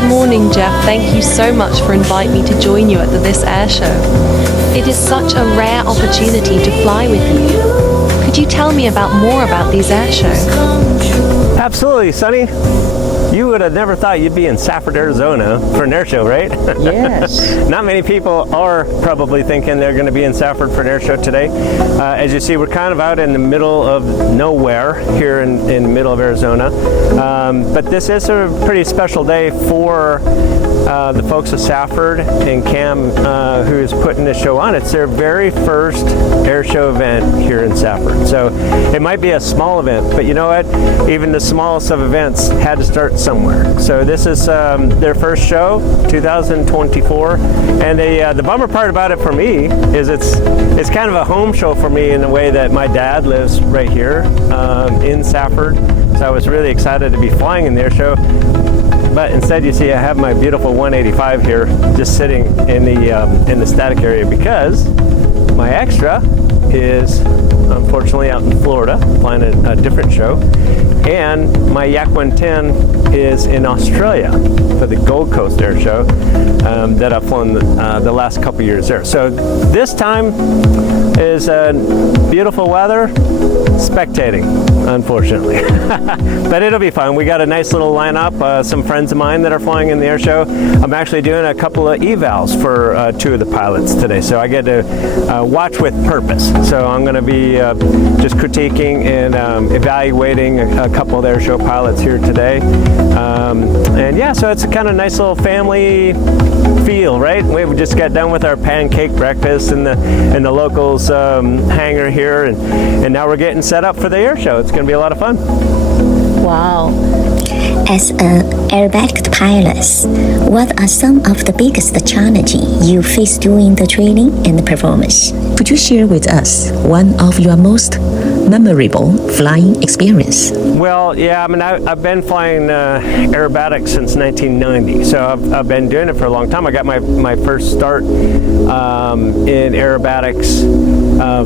Good morning, Jeff. Thank you so much for inviting me to join you at this airshow. It is such a rare opportunity to fly with you. Could you tell me more about these airshows? Absolutely, Sonny. You would have never thought you'd be in Safford, Arizona for an air show, right? Yes. Not many people are probably thinking they're going to be in Safford for an air show today. As you see, we're kind of out in the middle of nowhere here in the middle of Arizona. But this is a pretty special day for the folks of Safford and Cam, who is putting this show on. It's their very first air show event here in Safford. So it might be a small event, but you know what? Even the smallest of events had to start somewhere. So this is their first show, 2024, and the bummer part about it for me is it's kind of a home show for me in the way that my dad lives right here in Safford. So I was really excited to be flying in the air show. But instead, you see, I have my beautiful 185 here, just sitting in the static area because my extra is unfortunately out in Florida, flying a different show, and my Yak 110 is in Australia for the Gold Coast Air Show that I've flown the last couple years there. So this time is beautiful weather, spectating, unfortunately. But it'll be fun. We got a nice little lineup, some friends of mine that are flying in the air show. I'm actually doing a couple of evals for two of the pilots today, so I get to watch with purpose. So I'm going to be just critiquing and evaluating a couple of air show pilots here today. And yeah, so it's a kind of nice little family feel, right? We just got done with our pancake breakfast in the locals hangar here, and now we're getting set up for the air show. It's going to be a lot of fun. Wow. As an aerobatic pilot, what are some of the biggest challenges you face during the training and performance? Could you share with us one of your most memorable flying experience? Well, yeah, I mean, I've been flying aerobatics since 1990, so I've been doing it for a long time. I got my first start in aerobatics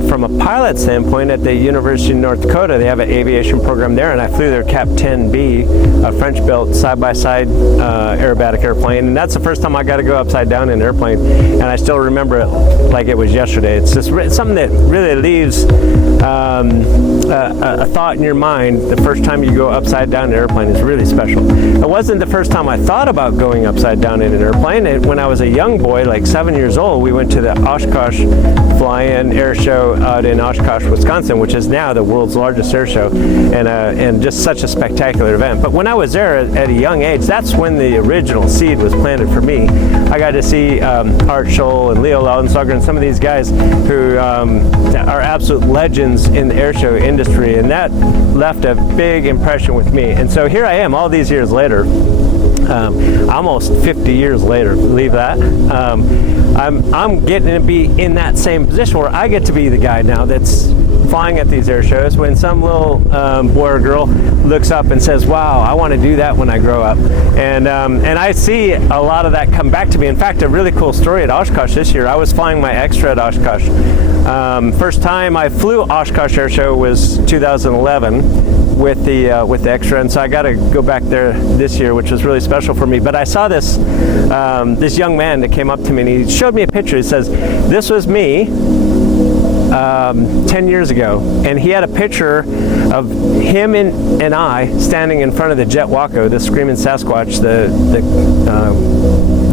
from a pilot standpoint at the University of North Dakota. They have an aviation program there, and I flew their Cap 10B, a French-built side-by-side aerobatic airplane, and that's the first time I got to go upside down in an airplane, and I still remember it like it was yesterday. It's just something that really leaves a thought in your mind. The first time you go upside down in an airplane is really special. It wasn't the first time I thought about going upside down in an airplane. When I was a young boy, like 7 years old, we went to the Oshkosh Fly-In Air Show out in Oshkosh, Wisconsin, which is now the world's largest air show, and just such a spectacular event. But when I was there at a young age, that's when the original seed was planted for me. I got to see Art Scholl and Leo Laudensauger and some of these guys who are absolute legends in the air show industry, and that left a big impression with me. And so here I am all these years later, almost 50 years later, believe that. I'm getting to be in that same position where I get to be the guy now that's flying at these air shows when some little boy or girl looks up and says, wow, I want to do that when I grow up. And I see a lot of that come back to me. In fact, a really cool story at Oshkosh this year, I was flying my extra at Oshkosh. First time I flew Oshkosh Air Show was 2011 with the extra, and so I got to go back there this year, which was really special for me. But I saw this young man that came up to me, and he showed me a picture. He says, this was me 10 years ago, and he had a picture of him and I standing in front of the Jet Waco, the Screaming Sasquatch, the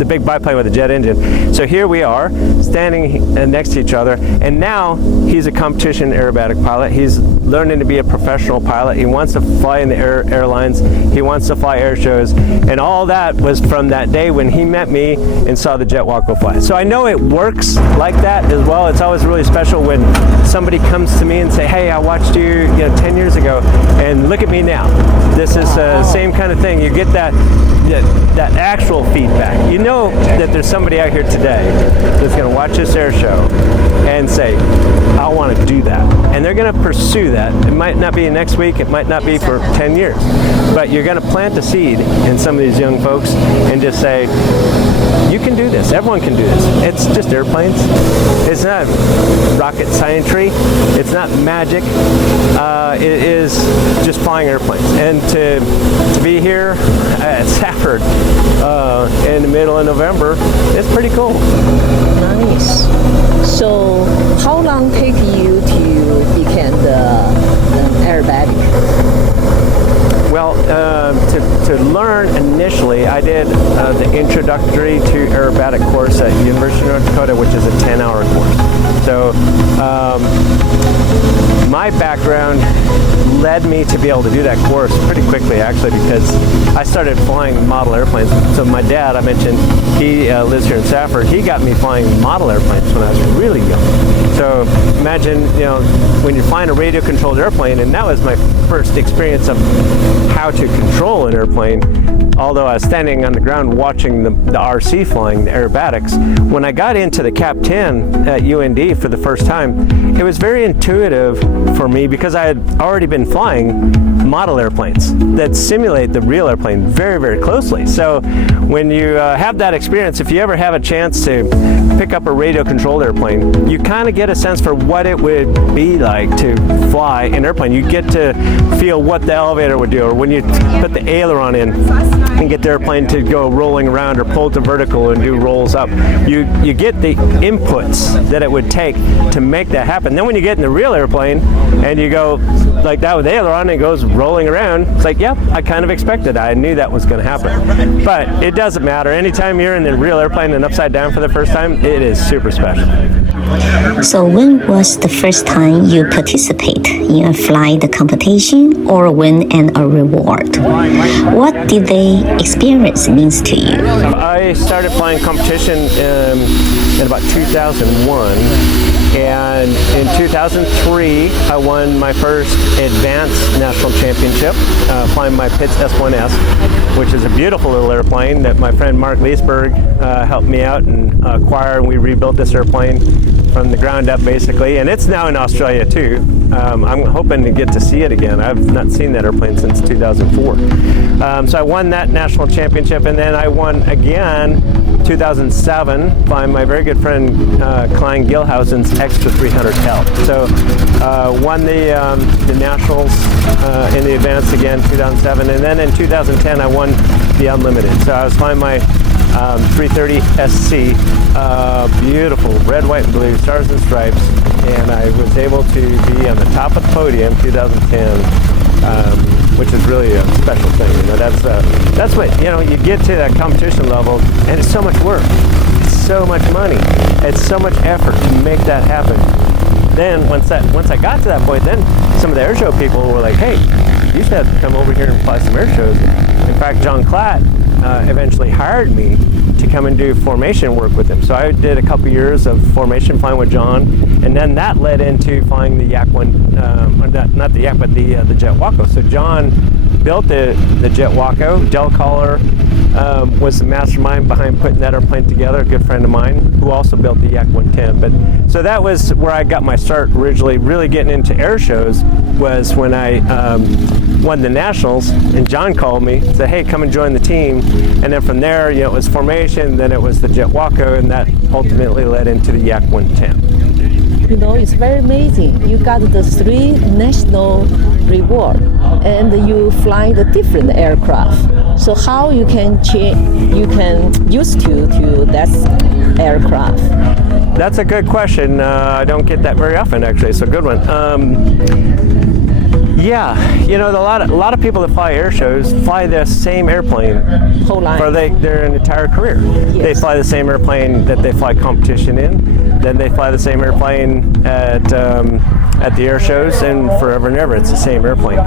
big biplane with a jet engine. So here we are standing next to each other, and now he's a competition aerobatic pilot. He's learning to be a professional pilot. He wants to fly in the airlines. He wants to fly air shows, and all that was from that day when he met me and saw the Jet Waco fly. So I know it works like that as well. It's always really special when somebody comes to me and say, hey, I watched you 10 years ago, and look at me now. This is the same kind of thing. You get that actual feedback. You know that there's somebody out here today that's going to watch this air show and say, I want to do that. And they're going to pursue that. It might not be next week, it might not be for 10 years, but you're going to plant a seed in some of these young folks and just say, you can do this. Everyone can do this. It's just airplanes. It's not rocket scientry. It's not magic. It is just flying airplanes. And to be here at Safford in the middle of November, it's pretty cool. Nice. So how long take you to become the aerobatic? Well, to learn initially, I did the introductory to aerobatic course at University of North Dakota, which is a 10-hour course. So my background led me to be able to do that course pretty quickly, actually, because I started flying model airplanes. So my dad, I mentioned, he lives here in Safford. He got me flying model airplanes when I was really young. So imagine, when you're flying a radio-controlled airplane, and that was my first experience of how to control an airplane. Although I was standing on the ground watching the RC flying, the aerobatics, when I got into the Cap 10 at UND for the first time, it was very intuitive for me because I had already been flying model airplanes that simulate the real airplane very, very closely. So when you have that experience, if you ever have a chance to pick up a radio-controlled airplane, you kind of get a sense for what it would be like to fly an airplane. You get to feel what the elevator would do, or when you put the aileron in and get the airplane to go rolling around or pull to vertical and do rolls up. You get the inputs that it would take to make that happen. Then when you get in the real airplane and you go like that with the aileron and it goes rolling around, it's like, yep, I kind of expected. I knew that was going to happen. But it doesn't matter. Anytime you're in the real airplane and upside down for the first time, it is super special. So when was the first time you participate in a flight competition or win a reward? What did the experience means to you? I started flying competition in about 2001, and in 2003 I won my first advanced national championship flying my Pitts S1S, which is a beautiful little airplane that my friend Mark Leesberg helped me out and acquire, and we rebuilt this airplane from the ground up basically, and it's now in Australia too. I'm hoping to get to see it again. I've not seen that airplane since 2004. So I won that national championship, and then I won again 2007 flying my very good friend Klein Gilhausen's Extra 300L. So won the nationals in the advance again 2007, and then in 2010 I won the Unlimited. So I was flying my 330 SC, beautiful red, white, and blue, stars and stripes, and I was able to be on the top of the podium 2010, which is really a special thing. That's what, you get to that competition level, and it's so much work, it's so much money, it's so much effort to make that happen. Then once I got to that point, then some of the airshow people were like, hey, you should have to come over here and fly some airshows. In fact, John Klatt eventually hired me to come and do formation work with him. So I did a couple years of formation flying with John, and then that led into flying the Yak 1, not the Yak, but the Jet Waco. So John built the Jet Waco. Del Collar was the mastermind behind putting that airplane together, a good friend of mine who also built the Yak 110. But so that was where I got my start originally really getting into air shows, was when I won the nationals, and John called me and said, hey, come and join the team. And then from there, it was formation, then it was the Jet Waco, and that ultimately led into the Yak 110. It's very amazing. You got the 3 national reward, and you fly the different aircraft. So how you can use to that aircraft? That's a good question. I don't get that very often, actually. It's a good one. Yeah, a lot of people that fly air shows fly the same airplane Whole life. for their entire career. Yes. They fly the same airplane that they fly competition in, then they fly the same airplane at the air shows, and forever and ever it's the same airplane.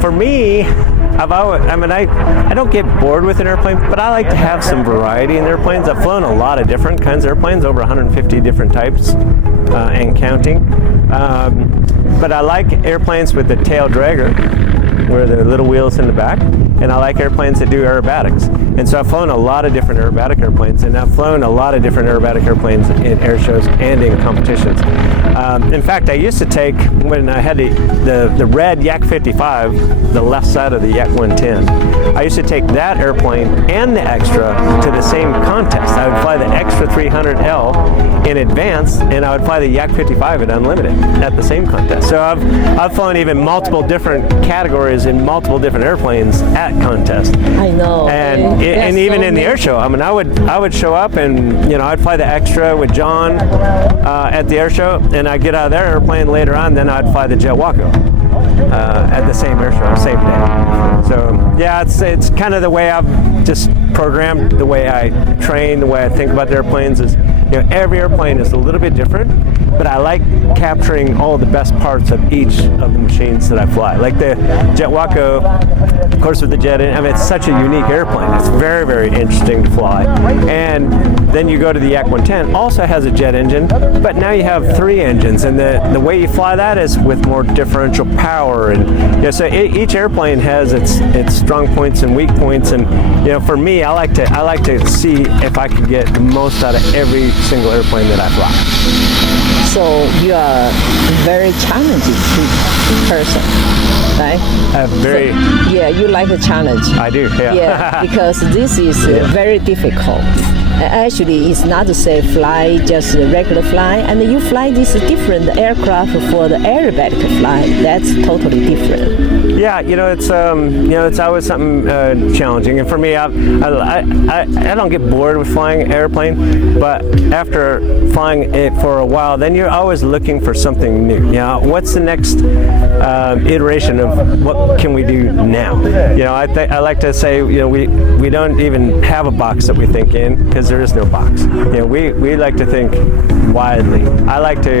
For me, I don't get bored with an airplane, but I like to have some variety in airplanes. I've flown a lot of different kinds of airplanes, over 150 different types and counting. But I like airplanes with the tail dragger, where the little wheels in the back. and I like airplanes that do aerobatics. And so I've flown a lot of different aerobatic airplanes, and I've flown a lot of different aerobatic airplanes in air shows and in competitions. In fact, I used to take, when I had the red Yak 55, the left side of the Yak 110, I used to take that airplane and the extra to the same contest. I would fly the extra 300L in advance, and I would fly the Yak 55 at Unlimited at the same contest. So I've flown even multiple different categories in multiple different airplanes at contests. I know. And even so in the air show, I mean, I would show up and, you know, I'd fly the extra with John at the air show, and I'd get out of their airplane later on, then I'd fly the Jet Waco at the same air show, same day. So yeah, it's kind of the way I've just programmed, the way I train, the way I think about the airplanes is, you know, every airplane is a little bit different, but I like capturing all of the best parts of each of the machines that I fly. Like the Jet Waco, of course, with the jet engine, I mean, it's such a unique airplane. It's very, very interesting to fly. And then you go to the Yak 110, also has a jet engine, but now you have 3 engines, and the way you fly that is with more differential power. And you know, so each airplane has its strong points and weak points. And you know, for me, I like to see if I can get the most out of every single airplane that I fly. So you are a very challenging person, right? Yeah, you like a challenge. I do, yeah. Yeah, because this is very difficult. Actually, it's not to say fly just a regular fly, and you fly this different aircraft for the aerobatic fly. That's totally different. Yeah, it's always something challenging, and for me, I don't get bored with flying an airplane, but after flying it for a while, then you're always looking for something new. You know, what's the next iteration of what can we do now? You know, I like to say, you know, we don't even have a box that we think in, because there is no box. You know, we like to think widely. I like to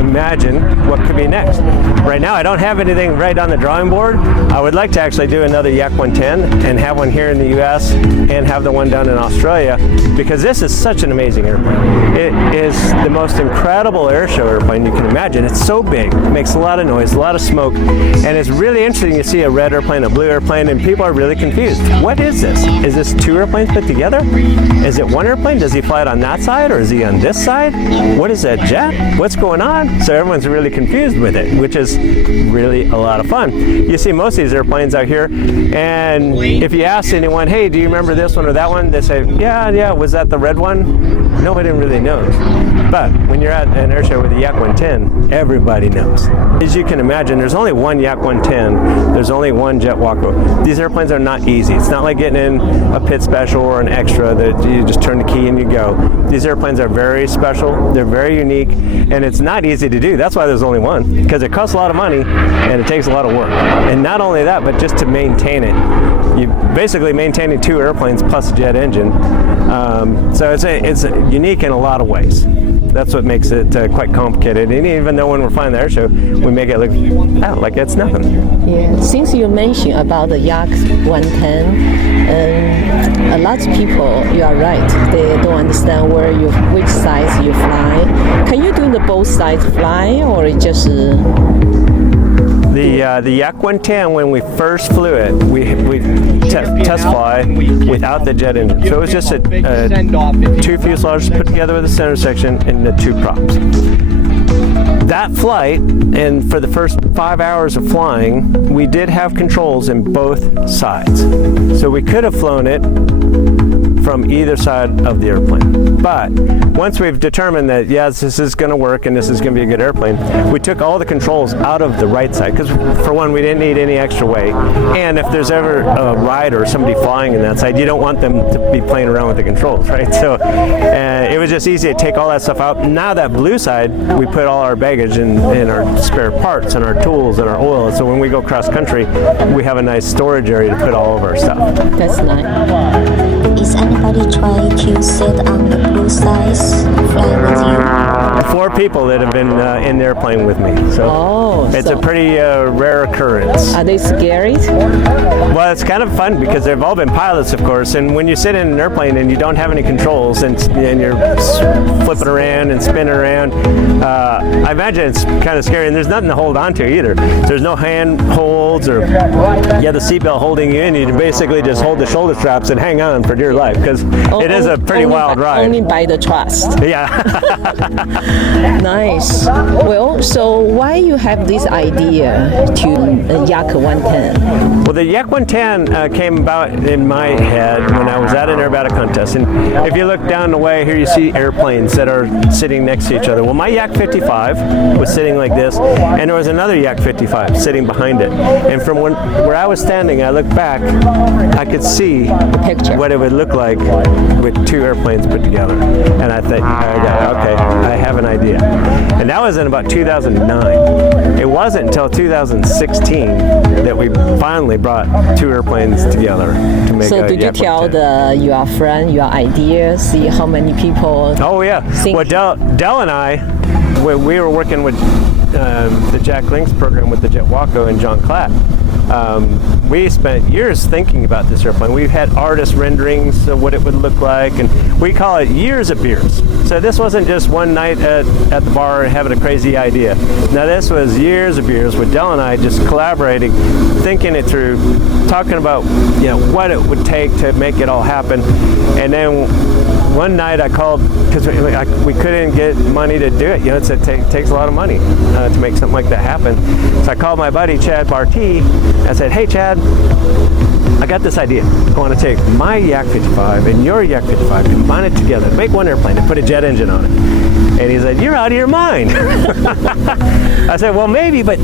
imagine what could be next. Right now, I don't have anything right on the drawing board. I would like to actually do another Yak 110 and have one here in the U.S. and have the one down in Australia, because this is such an amazing airplane. It is the most incredible air show airplane you can imagine. It's so big, it makes a lot of noise, a lot of smoke, and it's really interesting to see a red airplane, a blue airplane, and people are really confused. What is this? Is this 2 airplanes put together? Is it 1 airplane? Does he fly it on that side, or is he on this side? What is that jet? What's going on? So everyone's really confused with it, which is really a lot of fun. You see most of these airplanes out here, and if you ask anyone, hey, do you remember this one or that one? They say, yeah, was that the red one? Nobody really knows. But when you're at an air show with a Yak 110, everybody knows. As you can imagine, there's only 1 Yak 110, there's only 1 Jet Waco. These airplanes are not easy. It's not like getting in a pit special or an extra that you just turn the key and you go. These airplanes are very special, they're very unique, and it's not easy to do. That's why there's only 1, because it costs a lot of money and it takes a lot of work. And not only that, but just to maintain it. You're basically maintaining 2 airplanes plus a jet engine. So it's unique in a lot of ways. That's what makes it quite complicated. And even though when we're flying the air show, we make it look like it's nothing. Yeah. Since you mentioned about the Yak 110, a lot of people, you are right, they don't understand which size you fly. Can you do the both sides fly, or just? The Yak 110, when we first flew it, we test fly without the jet engine. So it was just 2 fuselages put together with a center section and the 2 props. That flight, and for the first 5 hours of flying, we did have controls in both sides. So we could have flown it from either side of the airplane. But once we've determined that, yes, this is going to work and this is going to be a good airplane, we took all the controls out of the right side, because for one, we didn't need any extra weight. And if there's ever a rider or somebody flying in that side, you don't want them to be playing around with the controls, right? So it was just easy to take all that stuff out. Now that blue side, we put all our baggage and our spare parts and our tools and our oil. So when we go cross country, we have a nice storage area to put all of our stuff. That's nice. Is anybody trying to sit on the blue side, fly with you? 4 people that have been in the airplane with me. So it's a pretty rare occurrence. Are they scary? Well, it's kind of fun because they've all been pilots, of course. And when you sit in an airplane and you don't have any controls and you're flipping around and spinning around, I imagine it's kind of scary. And there's nothing to hold on to either. There's no hand holds or you have the seatbelt holding you in. You basically just hold the shoulder straps and hang on for dear life because it is a pretty wild ride. Only by the trust. Yeah. Nice. Well, so why you have this idea to Yak 110? Well, the Yak 110 came about in my head when I was at an aerobatic contest. And if you look down the way here, you see airplanes that are sitting next to each other. Well, my Yak 55 was sitting like this, and there was another Yak 55 sitting behind it. And from where I was standing, I looked back, I could see The picture. what it would look like with 2 airplanes put together. And I thought, okay, I have an idea. And that was in about 2009. It wasn't until 2016 that we finally brought 2 airplanes together to make So a did you Yak tell 110. your friend your idea? See how many people? Oh yeah. think- Well, Dell and I, we were working with the Jack Links program with the Jet Waco and John Klatt. We spent years thinking about this airplane. We've had artist renderings of what it would look like, and we call it years of beers. So this wasn't just one night at the bar having a crazy idea. Now this was years of beers with Dell and I just collaborating, thinking it through, talking about what it would take to make it all happen. And then one night I called because we couldn't get money to do it. It takes a lot of money to make something like that happen. So I called my buddy Chad Barty. I said, "Hey Chad, I got this idea. I want to take my Yak 55 and your Yak 55, combine it together, make one airplane, and put a jet engine on it." And he said, "You're out of your mind." I said, "Well, maybe, but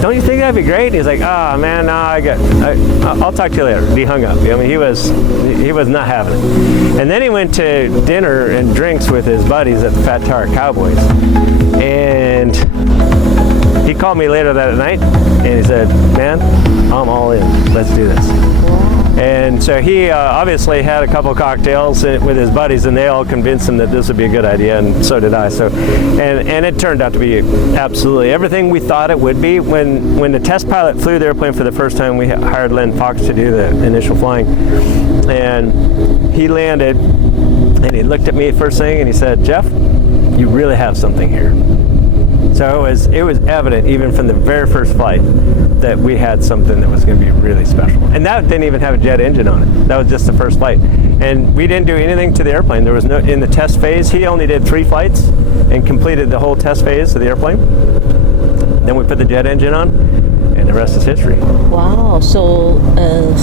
don't you think that'd be great?" And he's like, "Oh man, no, I'll talk to you later." He hung up. I mean, he was not having it. And then he went to dinner and drinks with his buddies at the Fat Tire Cowboys. And he called me later that night and he said, "Man, I'm all in. Let's do this." And so he obviously had a couple cocktails with his buddies, and they all convinced him that this would be a good idea, and so did I. So, and it turned out to be absolutely everything we thought it would be. When the test pilot flew the airplane for the first time, we hired Len Fox to do the initial flying, and he landed, and he looked at me first thing, and he said, "Jeff, you really have something here." So it was evident even from the very first flight that we had something that was going to be really special. And that didn't even have a jet engine on it. That was just the first flight. And we didn't do anything to the airplane. There was no, in the test phase, he only did 3 flights and completed the whole test phase of the airplane. Then we put the jet engine on, and the rest is history. Wow. So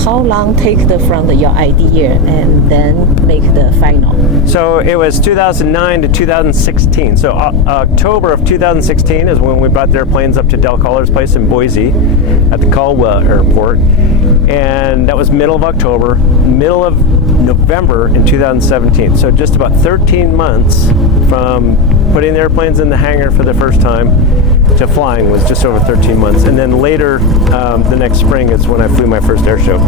how long take from your idea and then make the final? So it was 2009 to 2016. So October of 2016 is when we brought the airplanes up to Del Collar's place in Boise at the Caldwell Airport. And that was middle of October, middle of November in 2017. So just about 13 months from putting the airplanes in the hangar for the first time to flying was just over 13 months. And then later, the next spring is when I flew my first air show.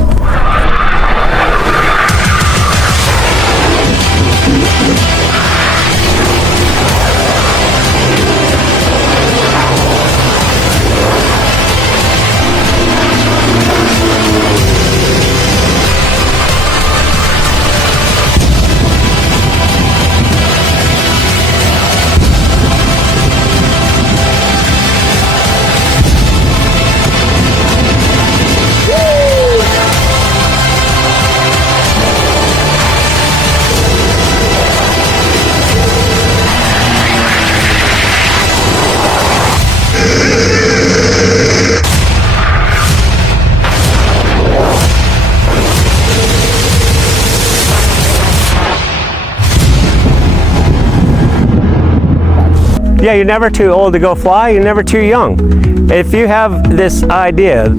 Yeah, you're never too old to go fly, you're never too young. if you have this idea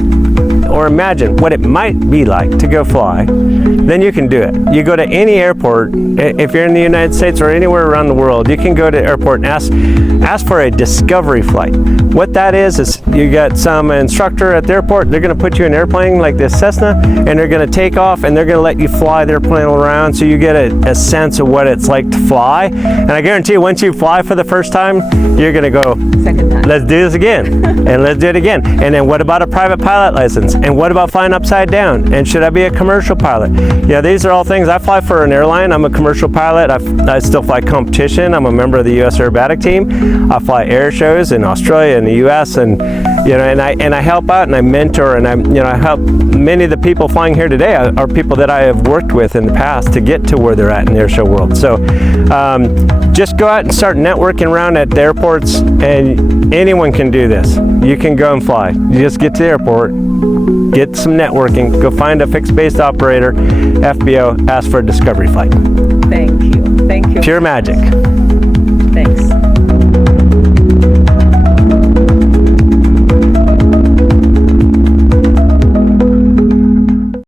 or imagine what it might be like to go fly, then you can do it. You go to any airport, if you're in the United States or anywhere around the world, you can go to the airport and ask for a discovery flight. What that is you got some instructor at the airport, they're going to put you in an airplane like this Cessna, and they're going to take off and they're going to let you fly the airplane around so you get a sense of what it's like to fly. And I guarantee you, once you fly for the first time, you're going to go, Second time. let's do this again, and let's do it again. And then what about a private pilot license? And what about flying upside down? And should I be a commercial pilot? Yeah, these are all things. I fly for an airline. I'm a commercial pilot. I still fly competition. I'm a member of the U.S. aerobatic team. I fly air shows in Australia and the U.S. and I help out and I mentor and I help. Many of the people flying here today are people that I have worked with in the past to get to where they're at in the airshow world. So just go out and start networking around at the airports, and anyone can do this. You can go and fly. You just get to the airport, get some networking, go find a fixed-base operator, FBO, ask for a discovery flight. Thank you. Pure magic. Thanks.